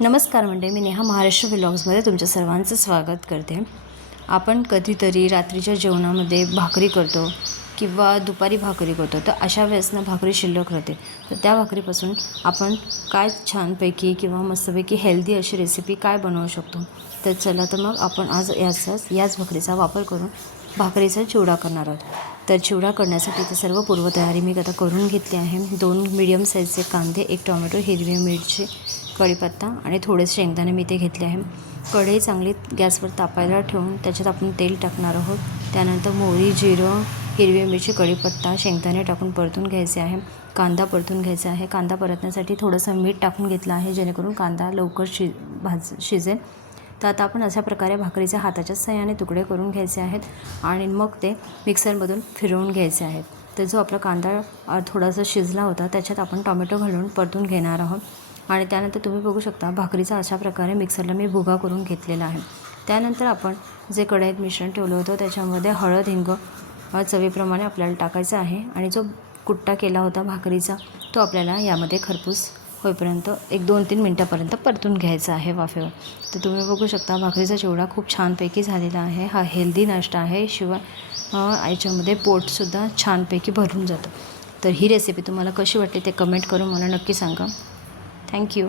नमस्कार म्हणजे मी नेहा महाराष्ट्र व्लॉग्समध्ये तुमच्या सर्वांचं स्वागत करते. आपण कधीतरी रात्रीच्या जेवणामध्ये भाकरी करतो किंवा दुपारी भाकरी करतो तर अशा वेळेस ना भाकरी शिल्लक राहते. तर त्या भाकरीपासून आपण काय छानपैकी किंवा मस्तपैकी हेल्दी अशी रेसिपी काय बनवू शकतो? तर चला तर मग आपण आज याचाच याच भाकरीचा वापर करून भाकरीचा चिवडा करणार आहोत. तर चिवडा करण्यासाठी ते सर्व पूर्वतयारी मी आता करून घेतली आहे. दोन मिडियम साईजचे कांदे एक टोमॅटो हिरवी मिरची कढीपत्ता आणि थोडेसे शेंगदाणे मी ते घेतले आहे. कढई चांगली गॅसवर तापायला ठेवून त्याच्यात आपण तेल टाकणार आहोत. त्यानंतर मोहरी जिरं हिरवी मिरची कढीपत्ता शेंगदाणे टाकून परतून घ्यायचे आहे. कांदा परतून घ्यायचा आहे. कांदा परतण्यासाठी थोडंसं मीठ टाकून घेतलं आहे जेणेकरून कांदा लवकर शि भाज शिजेल. तर आता आपण अशा प्रकारे भाकरीच्या हाताच्या सहाय्याने तुकडे करून घ्यायचे आहेत आणि मग ते मिक्सरमधून फिरवून घ्यायचे आहेत. तर जो आपला कांदा थोडासा शिजला होता त्याच्यात आपण टॉमॅटो घालून परतून घेणार आहोत. आणि त्यानंतर तुम्ही बघू शकता भाकरीचा अशा प्रकारे मिक्सरला मी भुगा करून घेतलेला आहे. त्यानंतर आपण जे कढईत मिश्रण ठेवलं होतं त्याच्यामध्ये हळद हिंग चवीप्रमाणे आपल्याला टाकायचं आहे. आणि जो कुट्टा केला होता भाकरीचा तो आपल्याला यामध्ये खरपूस होईपर्यंत एक दोन तीन मिनटापर्यंत परतून घ्यायचा आहे वाफेवर. तर तुम्ही बघू शकता भाकरीचा चिवडा खूप छानपैकी झालेला आहे. हा हेल्दी नाश्ता आहे शिवाय याच्यामध्ये पोटसुद्धा छानपैकी भरून जातं. तर ही रेसिपी तुम्हाला कशी वाटते ते कमेंट करून मला नक्की सांगा. Thank you